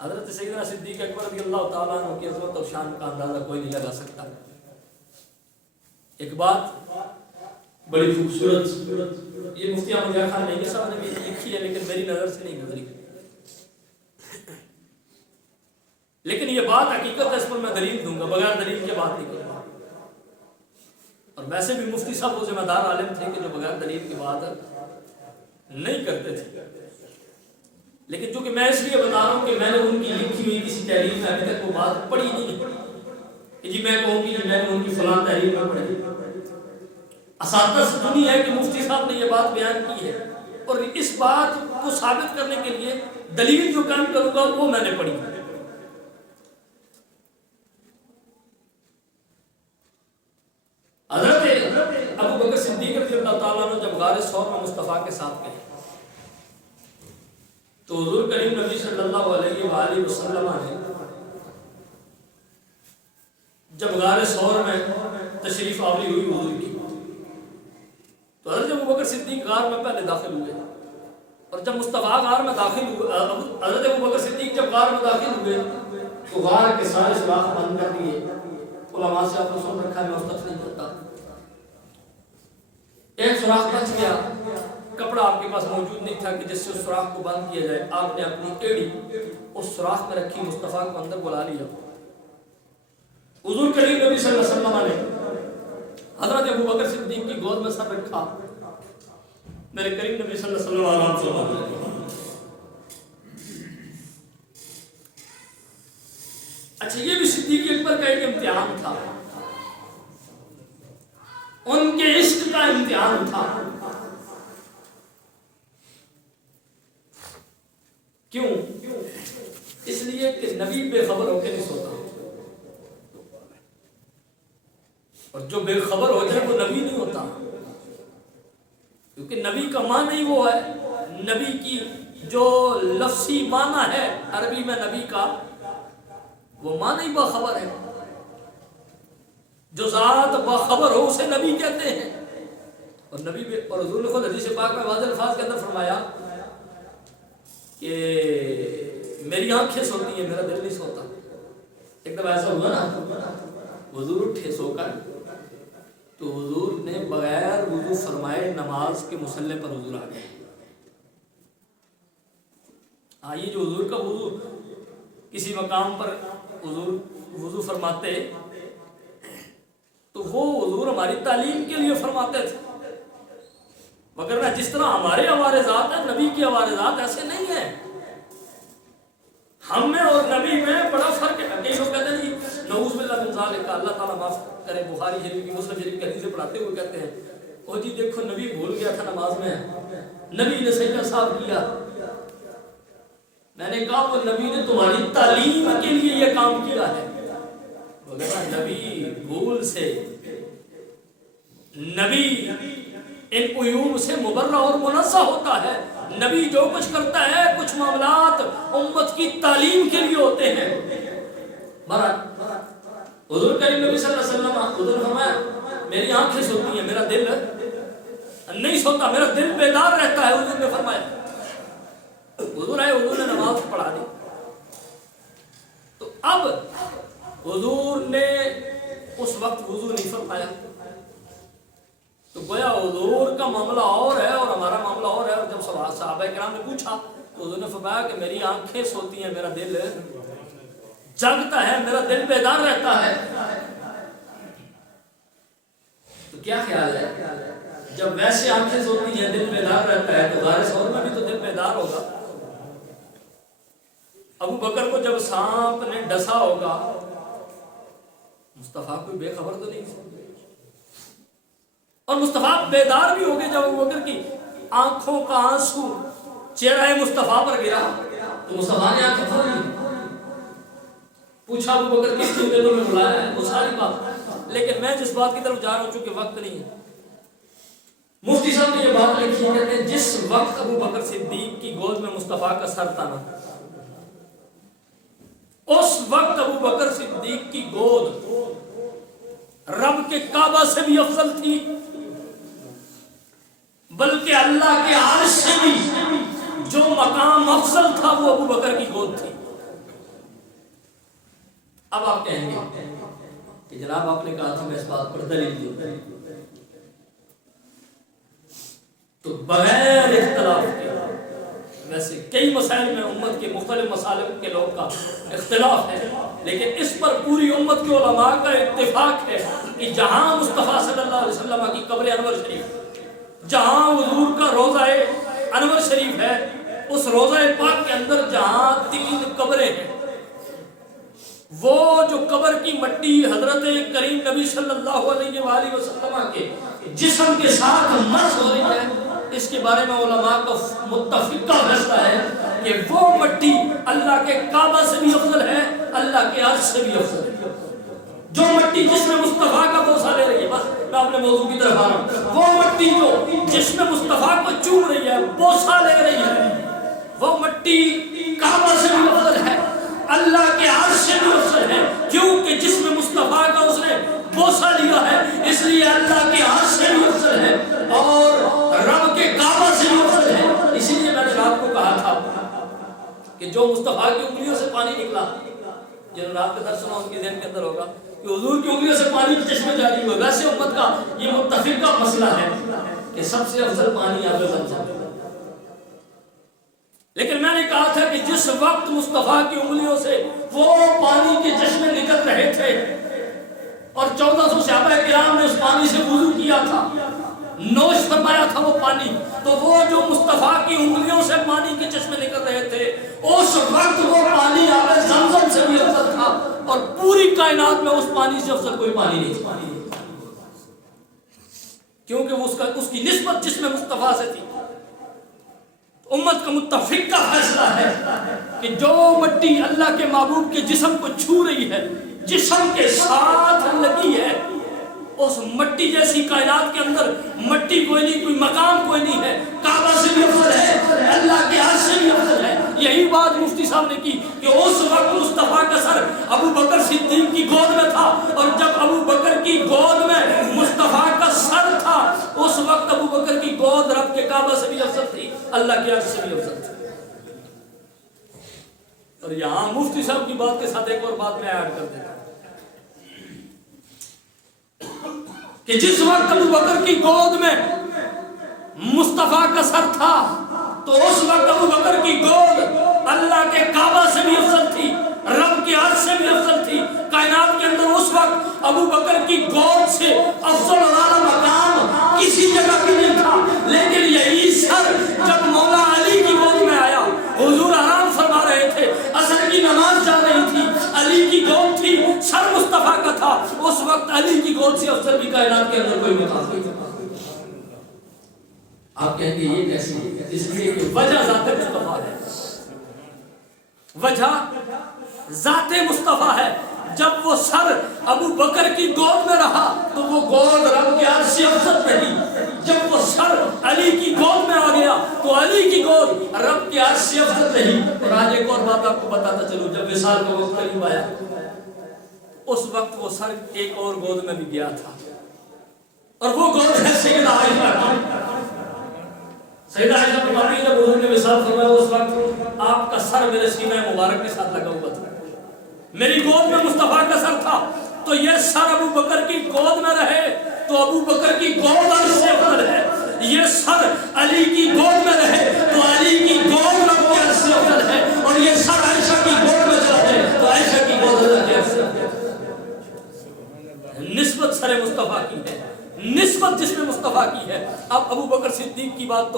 حضرت سیدنا صدیق اکبر رضی اللہ تعالیٰ عنہ کی عظمت اور شان کا اندازہ کوئی نہیں لگا سکتا. ایک بات بڑی خوبصورت، یہ مفتی احمد یار خان نہیں صاحب نے بھی لکھی ہے لیکن میری نظر سے نہیں گزری، لیکن یہ بات حقیقت ہے، اس پر میں دلیل دوں گا، بغیر دلیل کے بات نہیں کروں گا. اور ویسے بھی مفتی صاحب وہ ذمہ دار عالم تھے کہ جو بغیر دلیل کی بات نہیں کرتے تھے. لیکن چونکہ میں اس لیے بتا رہا ہوں کہ میں نے ان کی لکھی ہوئی کسی تحریر میں ابھی تک وہ بات پڑھی نہیں کہ جی میں کہوں گی میں نے ان کی فلاں تحریر میں پڑھی. اساتذہ سے سنی ہے کہ مفتی صاحب نے یہ بات بیان کی ہے، اور اس بات کو ثابت کرنے کے لیے دلیل جو قائم کروں گا وہ میں نے پڑھی. حضرت ابو بکر صدیق رضی اللہ تعالیٰ عنہ جب غار ثور میں مصطفیٰ کے ساتھ گئے تو حضور کریم نبی صلی اللہ علیہ وآلہ وسلم نے جب غار ثور میں تشریف آوری ہوئی حضور کی تو حضرت ابو بکر صدیق غار میں پہلے داخل ہوئے، اور جب مصطفیٰ غار میں داخل ہوئے، حضرت ابو بکر صدیق جب غار میں داخل ہوئے تو غار کے سارے سوراخ بند کر دیے. علماء سے آپ نے سن رکھا ہے، میں اس تک نہیں کرتا. ایک سوراخ بچ گیا، کپڑا آپ کے پاس موجود نہیں تھا کہ جس سے اس سوراخ کو بند کیا جائے. آپ نے اپنی ایڑی اس سوراخ میں رکھی، مصطفیٰ کو اندر بلا لیا. حضور کریم نبی صلی اللہ علیہ وسلم نے حضرت ابو بکر صدیق کی گود میں سر رکھا. میرے کریم نبی صلی اللہ علیہ وسلم اچھا یہ بھی صدیق اکبر کا ایک امتحان تھا، ان کے عشق کا امتحان تھا. کیوں؟ اس لیے کہ نبی بے خبر ہو کے نہیں سوتا، اور جو بے خبر ہو جائے وہ نبی نہیں ہوتا. کیونکہ نبی کا معنی ہی وہ ہے، نبی کی جو لفظی معنی ہے عربی میں نبی کا وہ معنی باخبر ہے. جو ذات باخبر ہو اسے نبی کہتے ہیں. اور نبی اور حضور نے خود حدیث پاک میں واضح الفاظ کے اندر فرمایا کہ میری آنکھیں سوتی ہیں، میرا دل نہیں سوتا. ایک دفعہ ایسا ہوا نا، حضور اٹھے سو کر تو حضور نے بغیر وضو فرمائے نماز کے مصلی پر حضور آ گئے. آئیے جو حضور کا وضو کسی مقام پر حضور وضو فرماتے تو وہ حضور ہماری تعلیم کے لیے فرماتے تھے، مگر نہ جس طرح ہمارے عوارضات ہیں نبی کی عوارضات ایسے نہیں ہیں. ہم میں اور نبی میں بڑا فرق ہے. کئی لوگ کہتے ہیں جی نعوذ باللہ من ذالک، اللہ تعالیٰ معاف کرے، بخاری شریف کی مسلم شریف کی حدیثیں پڑھاتے ہوئے کہتے ہیں او جی دیکھو نبی بھول گیا تھا نماز میں، نبی نے سجدہ صاحب کیا. میں نے کہا وہ نبی نے تمہاری تعلیم کے لیے یہ کام کیا ہے، وغیرہ نبی بھول سے، نبی ان عیوب سے مبرہ اور منزہ ہوتا ہے. نبی جو کچھ کرتا ہے کچھ معاملات امت کی تعلیم کے لیے ہوتے ہیں. حضور کریم نبی صلی اللہ علیہ وسلم حضور فرمایا میری آنکھیں سوتی ہیں، میرا دل نہیں سوتا، میرا دل بیدار رہتا ہے. حضور نے فرمایا، حضور آئے، حضور نے نماز پڑھا دی. تو اب حضور نے اس وقت وضو نہیں فرمایا تو گویا حضور کا معاملہ اور ہے اور ہمارا معاملہ اور ہے. اور جب صحابہ کرام نے پوچھا تو حضور نے فرمایا کہ میری آنکھیں سوتی ہیں، میرا دل جاگتا ہے، میرا دل بیدار رہتا ہے. تو کیا خیال ہے جب ویسے آنکھیں سوتی ہیں دل بیدار رہتا ہے تو غار ثور میں بھی تو دل بیدار ہوگا. ابو بکر کو جب سانپ نے ڈسا ہوگا مصطفیٰ کوئی بے خبر تو نہیں تھا، اور مصطفیٰ بیدار بھی ہو گئے. جب ابو بکر کی آنکھوں کا آنسو چہرہ مصطفیٰ پر گرا تو مصطفیٰ نے آنکھیں کھولی، پوچھا ابو بکر کس کے دلوں میں بلایا ہے، وہ ساری بات. لیکن میں جس بات کی طرف جا رہا ہوں چونکہ وقت نہیں ہے، مفتی صاحب نے یہ بات لکھی کہتے ہیں جس وقت ابو بکر صدیق کی گود میں مصطفیٰ کا سر تھا نا، اس وقت ابو بکر صدیق کی گود رب کے کعبہ سے بھی افضل تھی، بلکہ اللہ کے عرش سے بھی جو مقام افضل تھا وہ ابو بکر کی گود تھی. اب آپ کہیں گے کہ جناب آپ نے کہا تھا میں اس بات پر دلیل دوں، تو بغیر اختلاف کے، ویسے کئی مسائل میں امت کے مختلف مسالک کے لوگ کا اختلاف ہے، لیکن اس پر پوری امت کے علماء کا اتفاق ہے کہ جہاں مصطفیٰ صلی اللہ علیہ وسلم کی قبر انور شریف، جہاں حضور کا روضہ انور شریف ہے، اس روضہ پاک کے اندر جہاں 3 قبریں ہیں، وہ جو قبر کی مٹی حضرت کریم نبی صلی اللہ علیہ وآلہ وسلم کے جسم کے ساتھ مس ہو رہی ہے، اس کے بارے میں علماء کا متفقہ فیصلہ ہے کہ وہ مٹی اللہ کے کعبہ سے بھی افضل ہے، اللہ کے عرش سے بھی افضل ہے۔ جو مٹی جس میں مصطفیٰ کا بوسہ لے رہی ہے، بس میں اپنے موضوع کی طرف آ رہا ہوں، وہ مٹی جو جس میں مصطفیٰ کو چوم رہی ہے، بوسہ لے رہی ہے، وہ مٹی کعبہ سے بھی افضل ہے، اللہ کے عرش سے بھی افضل ہے، کیونکہ جس میں مصطفیٰ کا اس نے بوسہ لیا ہے، اس لیے اللہ کے عرش سے بھی افضل ہے اور رب کے کعبہ سے بھی افضل ہے۔ اسی لیے میں نے رات کو کہا تھا کہ جو مصطفیٰ کی انگلیوں سے پانی نکلا، جنہوں نے رات کا درس سنا ان کے ذہن کے اندر ہوگا کہ حضور کی انگلیوں سے پانی کے چشمے جاری ہوئے، ویسے امت کا یہ متفقہ مسئلہ ہے کہ سب سے افضل پانی آب زمزم ہے۔ لیکن میں نے کہا تھا کہ جس وقت مصطفیٰ کی انگلیوں سے وہ پانی کے چشمے نکل رہے تھے اور 1400 صحابہ کرام نے اس پانی سے وضو کیا تھا، نوش فرمایا تھا وہ پانی، تو وہ جو مصطفیٰ کی انگلیوں سے پانی کے چشمے نکل رہے تھے، اس وقت وہ پانی آب زمزم سے بھی افضل تھا، اور پوری کائنات میں اس پانی سے افضل کوئی پانی نہیں تھا، کیونکہ اس کی نسبت جسم مصطفیٰ سے تھی۔ امت کا متفقہ فیصلہ ہے کہ جو مٹی اللہ کے محبوب کے جسم کو چھو رہی ہے، جسم کے ساتھ لگی ہے، اس مٹی جیسی کائنات کے اندر مٹی کوئی نہیں، کوئی مقام کوئی نہیں ہے، کعبہ سے بھی افضل ہے، اللہ کے عرش سے بھی افضل ہے۔ یہی بات مفتی صاحب نے کی کہ اس وقت مصطفیٰ کا سر ابو بکر صدیق کی گود میں تھا، اور جب ابو بکر کی گود میں مصطفیٰ کا سر تھا، اس وقت ابو بکر کی گود رب کے کعبہ سے بھی افضل تھی، اللہ کے عرش سے بھی افضل تھی۔ اور یہاں مفتی صاحب کی بات کے ساتھ ایک اور بات میں ایڈ کر دیتا ہوں کہ جس وقت ابو بکر کی گود میں مصطفیٰ کا سر تھا، تو اس وقت ابو بکر کی گود اللہ کے کعبہ سے بھی افضل تھی، رب کے عرش سے بھی افضل تھی۔ کائنات کے اندر اس وقت ابو بکر کی گود سے افضل اور اعلیٰ مقام کسی جگہ بھی نہیں تھا، لیکن یہی سر جب مولا علی کی گود میں آیا، حضور آرام فرما رہے تھے، عصر کی نماز جا رہی تھی، علی کی گود تھی، سر مصطفیٰ کا تھا، اس وقت علی کی گود سے افضل بھی کائنات کے اندر کوئی مقام نہیں تھا۔ آپ کہیں گے یہ کیسے؟ اس لیے کہ وجہ ذات مصطفیٰ ہے، وجہ ذات مصطفیٰ ہے۔ جب وہ سر ابو بکر کی گود میں رہا تو وہ گود رب کے عرش سے افضل رہی، جب وہ سر علی کی گود میں آ گیا تو علی کی گود رب کے عرش سے افضل رہی۔ اور آج ایک اور بات آپ کو بتاتا چلوں، جب وصال کا وقت قریب آیا، اس وقت وہ سر ایک اور گود میں بھی گیا تھا، اور وہ گود ہے سیدہ عائشہ کی۔ سیدہ عائشہ فرماتی ہے جب حضور نے وصال فرمایا اس وقت آپ کا سر میرے سینہ مبارک کے ساتھ لگا ہوا تھا، میری گود میں مصطفیٰ کا سر تھا، تو یہ سر ابو بکر کی گود میں رہے تو ابو بکر کی گود عرش سے افضل ہے، یہ سر علی کی گود میں رہے تو علی کی گود رب کے عرش سے افضل ہے، اور یہ سر عائشہ کی گود میں رہے تو عائشہ کی گود اللہ کے عرش سے افضل ہے۔ نسبت سر مصطفیٰ کی ہے، نسبت جس میں مصطفیٰ کی ہے۔ اب ابو بکر صدیق کی بات تو